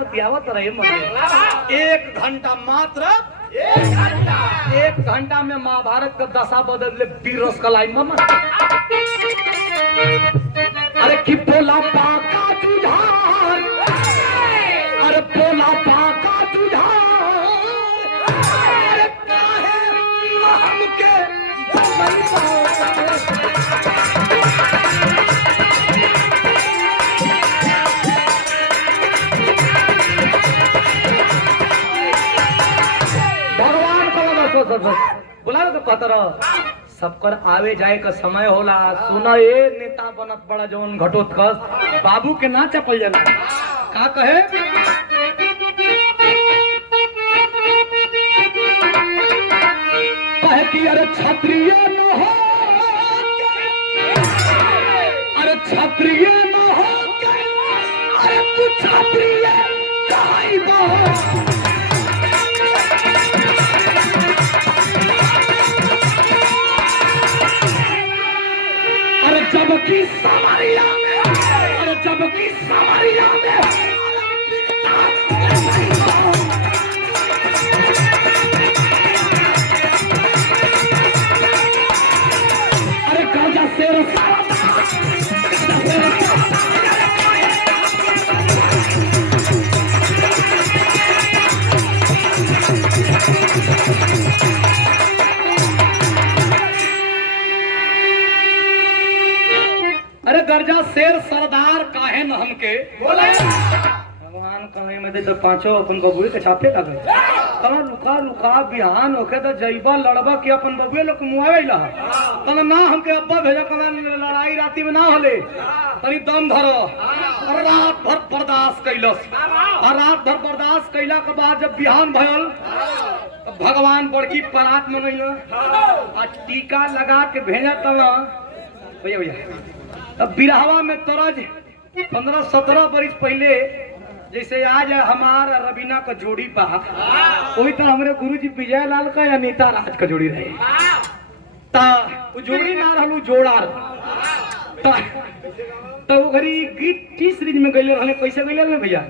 बतियावत रहे मगर 1 घंटा मात्र 1 घंटा में महाभारत का दशा बदल ले 20 रस का लाइन में अरे कि बोला पाका तुझार अरे बोला पाका तुझार अरे काहे हमके बोला तो कहता रह सबकर आवे जाए का समय होला सुना ए नेता बनत बड़ा जौन घटोत्कच बाबू के ना चपल जाना का कहे कहे कि अरे क्षत्रिय न हो अरे क्षत्रिय न हो अरे तू क्षत्रिय कहाई बो जबकि सामरिया में अरे जबकि सामरिया में अरे गाजा शेर अरे गर्जा शेर सरदार काहे न हमके बोले भगवान कहे में तो पांचों अपन बबुए के छापे लगे तना लुका लुका बिहान होके तो जइबा लड़बा कि अपन बबुए लोग मुआवे ला तना ना हमके अब्बा भेजा तना लड़ाई राती में ना होले तनी दम धरो और रात भर बर्दाश्त कैलस और रात भर बर्दाश्त कैला के बाद जब बिहान भयल तो भगवान बड़की परात मनैल आ टीका लगा के भेजा तना भैया भैया अब बिरहवा में तरज 15-17 वर्ष पहले जैसे आज हमारा रवीना का जोड़ी पा वही तरह हमारे गुरुजी विजय लाल का या नेता राज का जोड़ी रहे ता वो जोड़ी ना रहलू जोड़ा तो वो घरी गीत की सीरीज में गईले रहले कैसे गईले रहले भैया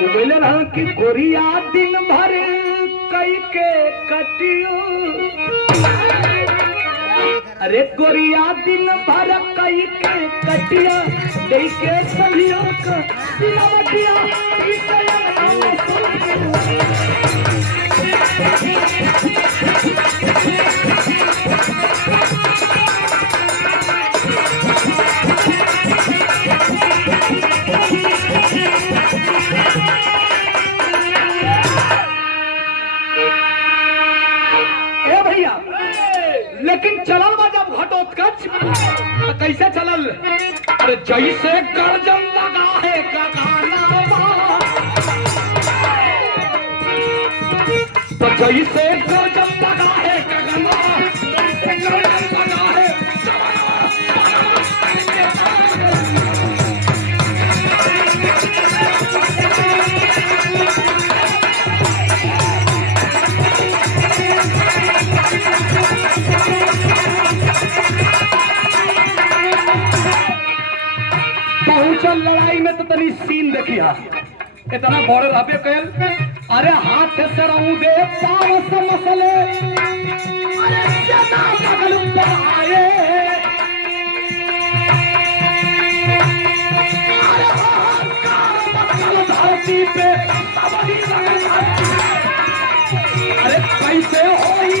बोले रहा कि गोरिया दिन भर कई के कटियो अरे गोरिया दिन भर कई के कटिया लेके सलियों का सिलवटिया लेकिन चलल बा जब घटोत्कच तो कैसे चलल अरे जैसे गर्जन लगा है तो जैसे गर्जन लगा है गर्जन लगा है पहुंचल लड़ाई में तो तनी सीन देखिया इतना बड़े रहबे कैल अरे हाथ से रहूं दे पाव से मसले अरे सदा बगल पाए अरे हाथ धरती पे सबही अरे कैसे होई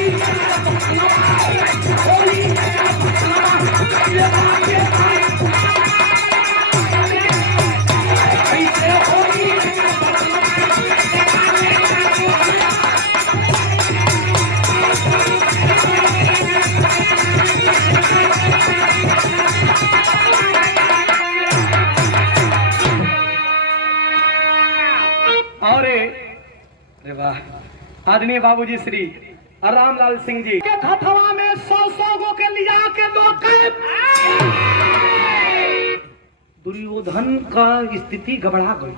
आदरणीय बाबूजी श्री रामलाल सिंह जी के खतवा में 100 गो के लिया के लोग दुर्योधन का स्थिति गबड़ा गई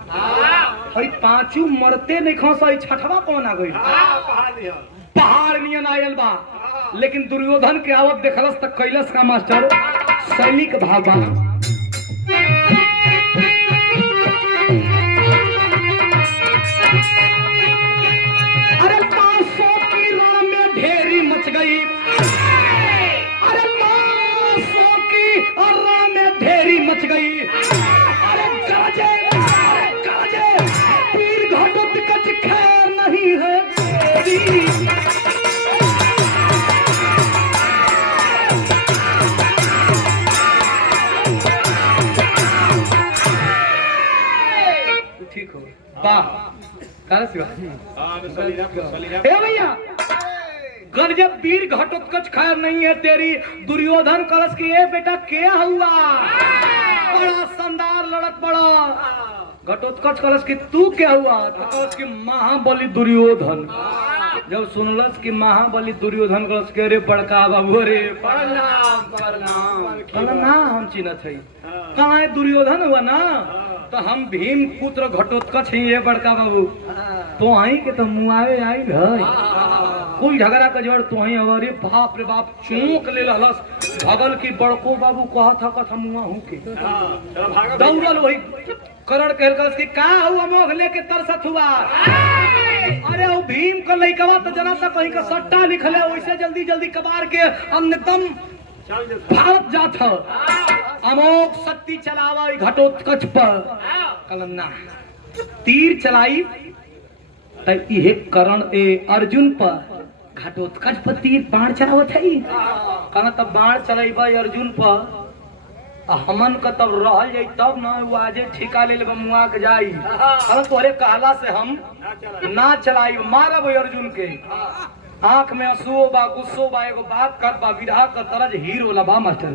और पांचों मरते नहीं खस छठवा कौन आ गई पहाड़ नियन आयल बा, लेकिन दुर्योधन के आवत देखलस तक कैलस का मास्टर सैनिक भागवा। अरे 500 की रण में ढेरी मच गई, अरे 500 की रण में ढेरी मच गई। अरे गरजे गरजे तीर घटोत्कच खैर नहीं है तेरी। ठीक हो वाह भैया। गरजे वीर घटोत्कच खैर नहीं है तेरी। दुर्योधन कलश की ए बेटा क्या हुआ, बड़ा शानदार लड़त बड़ा। घटोत्कच कलश की तू क्या हुआ, तो कलश की महाबली दुर्योधन। जब सुनलस कि महाबली दुर्योधन कलश के रे बड़का बाबू रे प्रणाम प्रणाम ना हम चिन्हत है कहाँ है दुर्योधन हुआ ना, तो हम भीम पुत्र घटोत्कच ही ये बड़का बाबू। तो आई के तो मुआवे आई है कोई झगड़ा का जोड़ तो ही अरे बाप रे बाप चौंक ले लहलस भगल की बड़को बाबू कहा था कथा मुआ हूँ के दौड़ल वही करण कहल की का हुआ मोह लेके तरसत हुआ। अरे वो भीम का लइकवा तो जना सा कहीं का सट्टा लिखले वैसे जल्दी जल्दी कबार के अन्यतम भारत जात अमोक शक्ति चलावा घटोत्कच पर कलन्ना तीर चलाई तब ये करण ए अर्जुन पर घटोत्कच पर तीर बाण चलावत है कहना तब बाण चलाइबा अर्जुन पर हमन का तब रह जाई तब ना वो आजे ठिका ले लेबा मुआ के जाई। कहना तोरे कहला से हम ना चलाई मारब अर्जुन के। आंख में आंसू बा गुस्सो बा एगो बात कर बा विरह का तरज हीरो लबा मास्टर।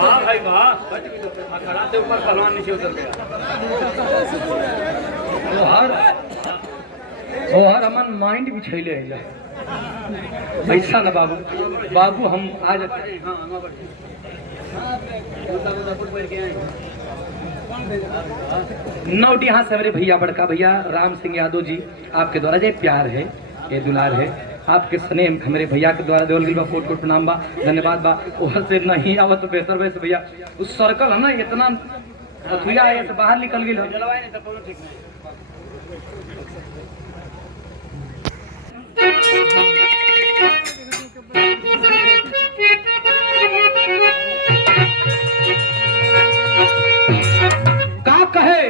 वाह भाई वाह खड़ा से ऊपर पहलवान नीचे उतर गया। वो हर अमन माइंड भी छैले ऐसा ना बाबू बाबू हम आ जाते नौटिया से मेरे भैया बड़का भैया राम सिंह यादव जी आपके द्वारा जो प्यार है ये दुलार है आपके स्नेह हमारे भैया के द्वारा देवल गिलबा कोट कोट प्रणाम बा धन्यवाद बा। वहाँ से नहीं आवत तो बेहतर वैसे भैया उस सर्कल है ना इतना अथुया है से बाहर निकल गई। का कहे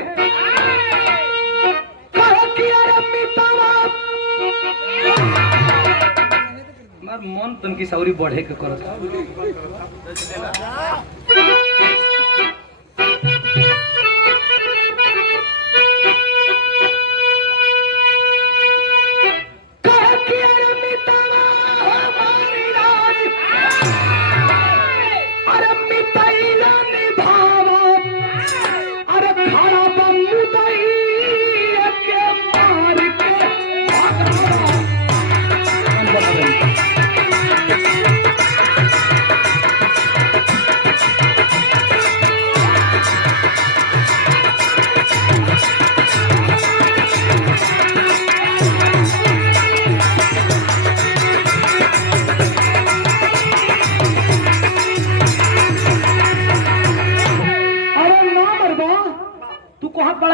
मन तन की सौरी बढ़े के करत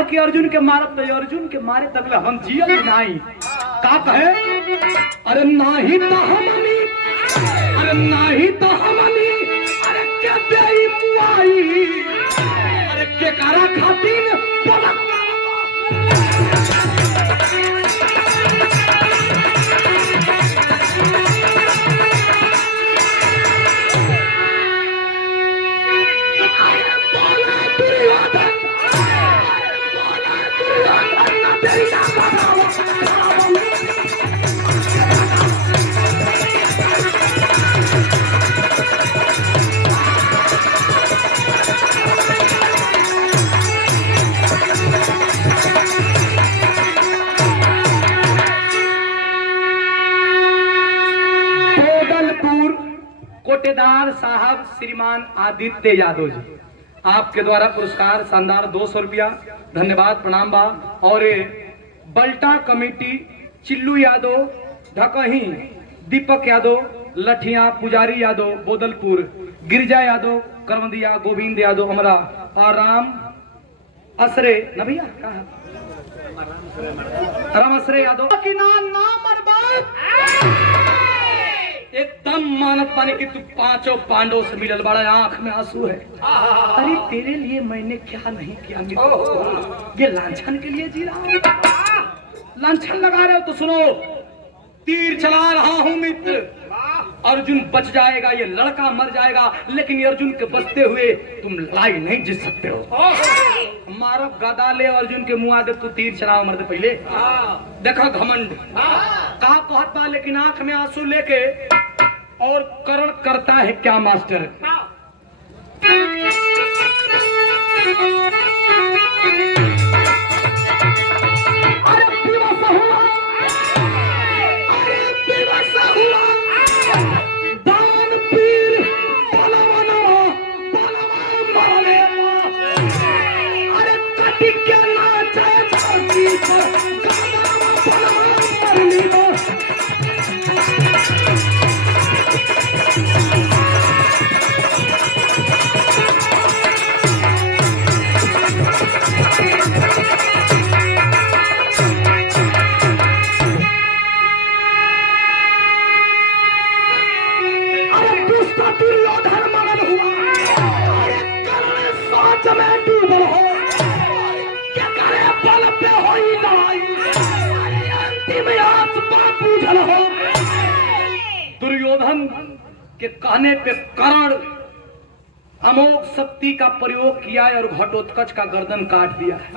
कि अर्जुन के मारत तो अर्जुन के मारे तक हम जियल नहीं का कहे। अरे नाही तो हमनी अरे नाही तो हमनी अरे के देई मुआई अरे के करा खातिर पलक कोटेदार साहब श्रीमान आदित्य यादव जी आपके द्वारा पुरस्कार शानदार 200 रुपया धन्यवाद प्रणाम बा। और ये बल्टा कमेटी चिल्लू यादव ढकही, दीपक यादव लठिया, पुजारी यादव बोदलपुर, गिरिजा यादव करमदिया, गोविंद यादव अमरा और राम असरे न भैया कहा राम असरे यादव की नाम एकदम मानत पाने की तू पांचों पांडवों से मिलल बड़ा, आंख में आंसू है। अरे तेरे लिए मैंने क्या नहीं किया मित्र, ये लांछन के लिए जी रहा हूं, लांछन लगा रहे हो तो सुनो, तीर चला रहा हूं मित्र, अर्जुन बच जाएगा, ये लड़का मर जाएगा, लेकिन अर्जुन के बचते हुए तुम लड़ाई नहीं जीत सकते हो। मारो गदा ले अर्जुन के मुंह दे, तू तीर चलाओ मर्द पहले देखो घमंड का कहत बा, लेकिन आंख में आंसू लेके और करण करता है क्या मास्टर। दुर्योधन के कहने पे कर्ण अमोघ शक्ति का प्रयोग किया है और घटोत्कच का गर्दन काट दिया है।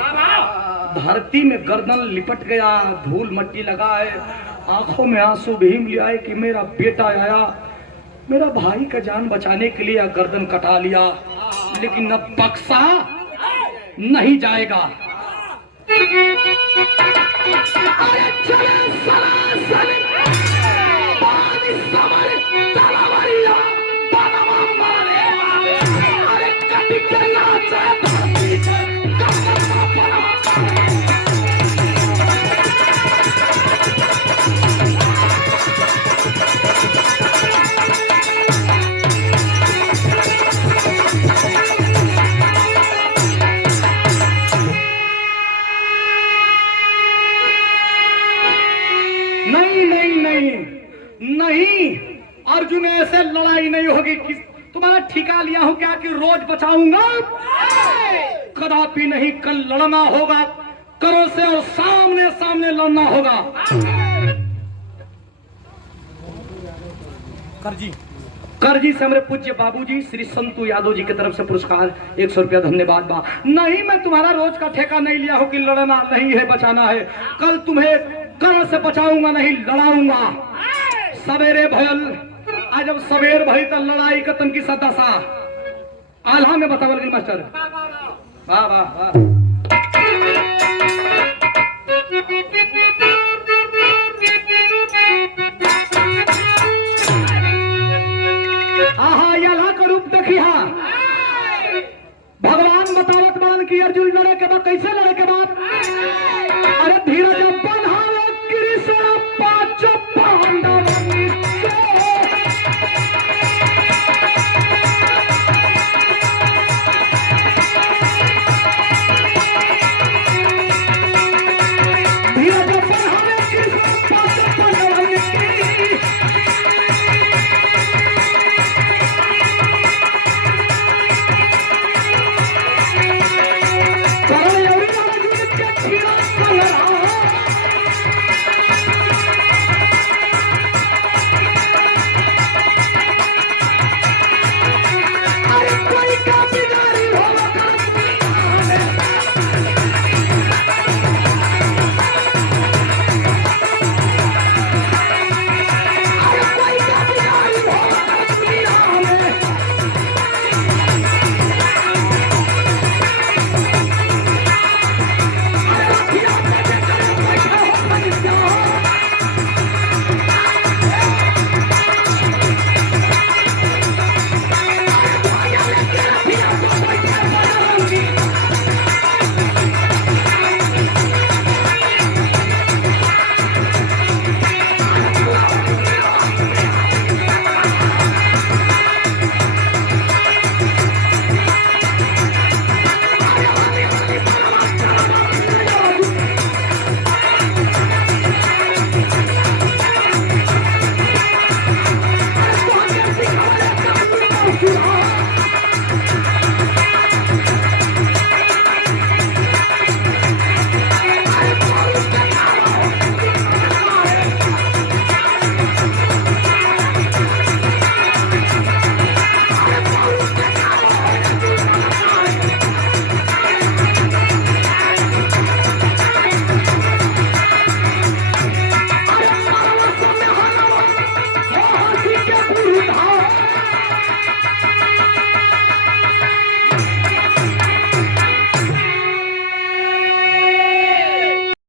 धरती में गर्दन लिपट गया, धूल मट्टी लगा है, आंखों में आंसू भीम लिया है कि मेरा बेटा आया, मेरा भाई का जान बचाने के लिए गर्दन कटा लिया, लेकिन अब बक्सा नहीं जाएगा। नहीं, अर्जुन ऐसे लड़ाई नहीं होगी। तुम्हारा ठिका लिया हूं क्या कि रोज बचाऊंगा? कदापि नहीं, कल लड़ना होगा करो से और सामने सामने लड़ना होगा। करजी से हमारे पूज्य बाबूजी श्री संतु यादव जी की तरफ से पुरस्कार 100 रुपया धन्यवाद बा। नहीं, मैं तुम्हारा रोज का ठेका नहीं लिया हूं कि लड़ना नहीं है बचाना है, कल तुम्हें कल से बचाऊंगा नहीं लड़ाऊंगा। सवेरे भयल आज जब सवेर भई तो लड़ाई का तनकी सदसा आल्हा में बतावल मास्टर। वाह वाह वाह।